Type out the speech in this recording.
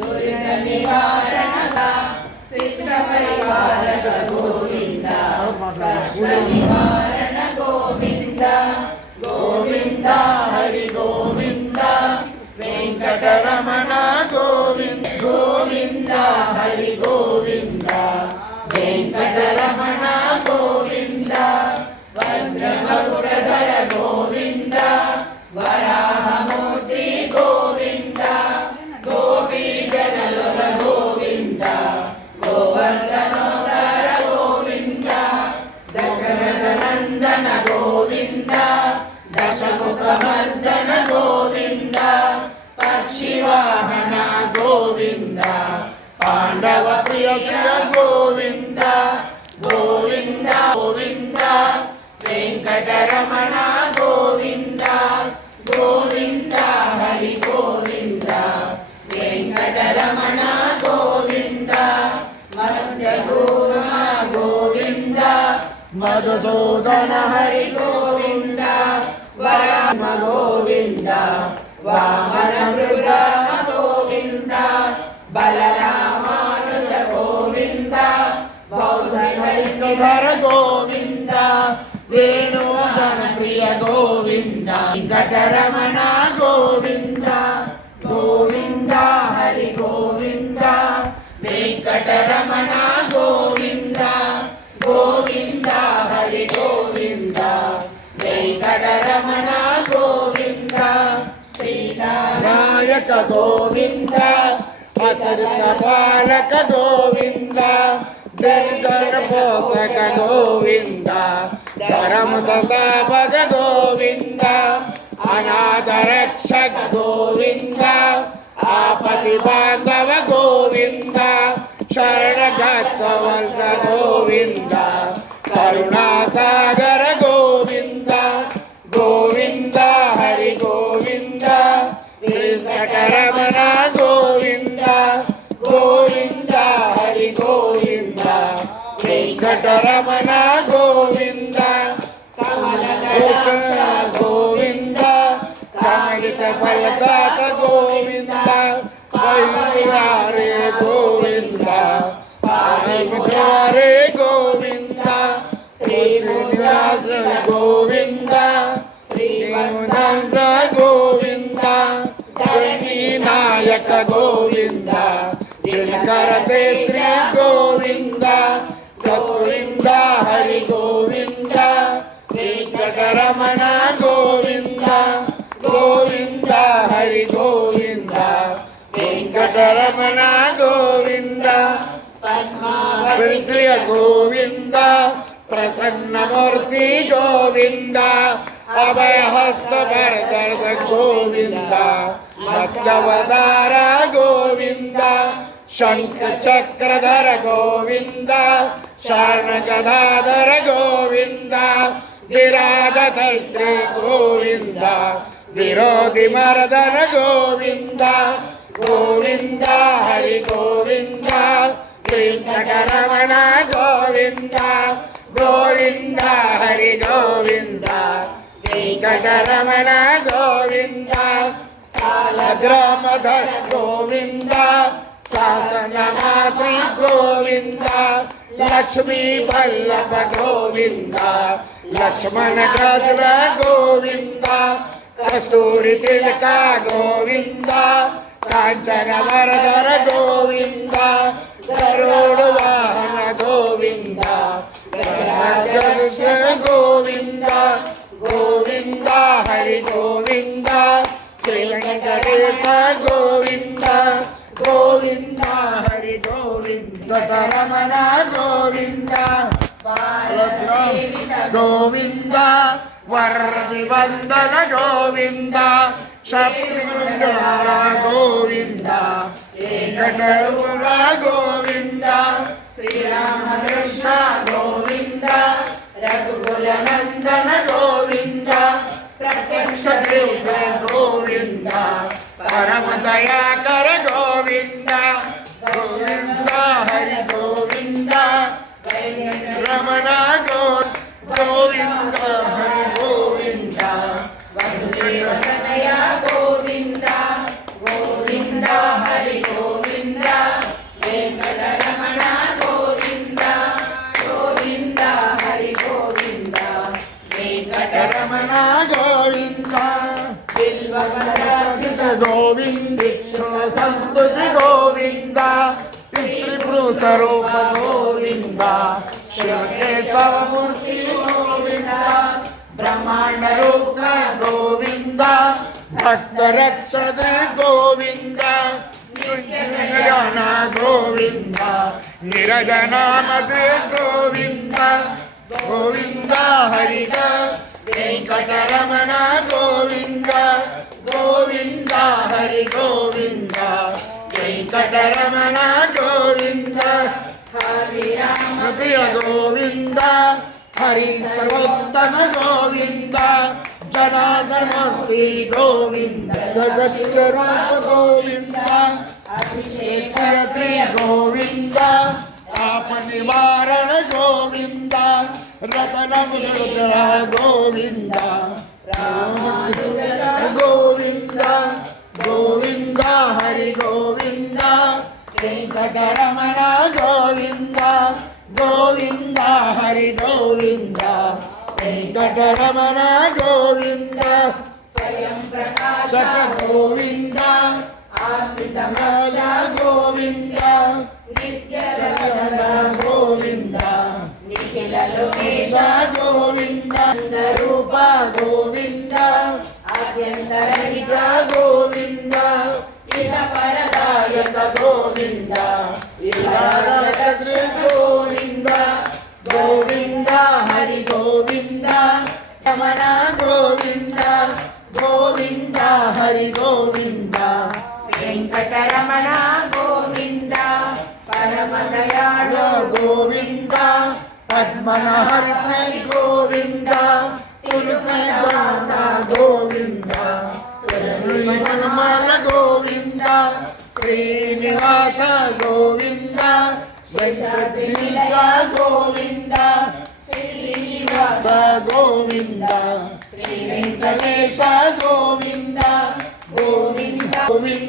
దురిత నివారణగా శిష్ట పరిపాలక గోవింద కష్ట నివారణ గోవింద గోవింద హరి గోవింద వెంకటరమణ గోవింద గోవింద హరి గోవింద వెంకటరమణ గోవింద వజ్రమకుటధర గోవింద వరాహమూర్తి గోవింద గోపీజనలుల గోవింద గోవర్ధనోదర గోవింద దశరథనందన గోవింద దశముఖమర్దన గోవింద పక్షివాహన గోవింద పాండవ ప్రియ ప్రియ గోవింద గోవింద గోవింద వెంకటరమణ గోవింద గోవింద హరి గోవింద వెంకటరమణ గోవింద మత్స్యగూర్మ గోవింద మధుసూదన హరి గోవింద వరామ గోవింద వామన మృగమ గోవింద బలరామానుజ గోవింద బౌద్ధ గోవింద వేణుగణ ప్రియ గోవింద వెంకటరమణ గోవింద గోవింద హరి గోవింద వెంకటరమణ గోవింద గోవింద హరి గోవింద వెంకటరమణ గోవింద శ్రీనాయక గోవింద అసరిత పాలక గోవింద జన పోషక గోవింద ధర్మ సంస్థాపక గోవింద అనాథ రక్షక గోవింద ఆపతి బాంధవ గోవింద శరణగత వర్గ గోవింద కరుణాసాగర గోవింద గోవింద హరి గోవింద వెంకటరమణ గోవింద గోవింద హరి గోవింద వెంకటరమణ గోవింద గోవింద కమలిత ఫలదాత గోవింద వైరే గోవింద హరే గోవింద శ్రీనివాస గోవింద శ్రీనివాస గోవింద నాయక గోవింద దినకర తేత్రి గోవింద గోవింద హరి గోవింద వెంకటరమణ గోవింద గోవింద హరి గోవింద వెంకటరమణ గోవింద పద్మావతి గోవింద ప్రసన్నమూర్తి గోవింద అభయహస్త భరత గోవింద మత్స్యవతార గోవింద శంఖ చక్రధర గోవింద శరణగదాధర గోవింద విరాజతర్త్రి గోవింద విరోధి మర్దన గోవింద గోవింద హరి గోవింద వెంకటరమణ గోవింద గోవింద హరి గోవింద వెంకటరమణ గోవింద సాలగ్రామధర గోవింద శాసన మాతృ గోవింద లక్ష్మీ వల్లభ గోవింద లక్ష్మణ గద్ర గోవింద కస్తూరి తిలక గోవింద కాంచన వరదర గోవింద గరుడ వాహన గోవింద గోవింద గోవింద హరి గోవింద శ్రీ వెంకటేశ గోవింద గోవింద హరి గోవింద రమణ గోవింద గోవింద వర్ధి వందన గోవింద శక్తి గోవింద వెంకటరమణ గోవింద శ్రీరామకృష్ణ గోవింద రఘుకుల నందన గోవింద ప్రత్యక్ష దేవత గోవింద పరమ దయాకర గోవింద గోవింద హరి గోవింద రమణ గోవింద హరి గోవింద వసుదేవ తనయ గోవింద గోవింద హరి గోవింద गोविंद विष्णु संस्तुति गोविंद पितृपुरुष रूप गोविंद शिव केशव मूर्ति गोविंद ब्रह्मांड रुद्र गोविंद भक्त रक्षण श्री गोविंद ज्ञान गोविंद निरजनाम श्री गोविंद गोविंद हरि वेंकटरमण गोविंद गोविंद हरि गोविंद वेंकटरमण गोविंद हरि राम प्रिय गोविंद हरि सर्वोत्तम गोविंद जनार्दन मूर्ति गोविंद जगच्चरूप गोविंद अभिषेक श्री गोविंद पाप निवारण गोविंद रतन मुद्र गोविंद गोविंद गोविंद हरि गोविंद वेंकटरमण गोविंद गोविंद हरि गोविंद वेंकटरमण गोविंद स्वयं प्रकाशक गोविंद आश्रित गोविंद नित्य गोविंद निखिल लोकेश गोविंद रूप गोविंद आद्यंतरहित गोविंद इह परदायक गोविंद विराजक गोविंद गोविंद हरि गोविंद रमण गोविंद गोविंद हरि गोविंद वेंकटरमण गोविंद परम दयाळु गोविंद पद्मनाहरि श्री गोविंद तुलसी बास गोविंद तुलसी बनमाल गोविंद श्रीनिवास गोविंद वेंकटगिरिजा गोविंद श्रीनिवास गोविंद श्री वेंकटेश गोविंद गोविंद गोविंद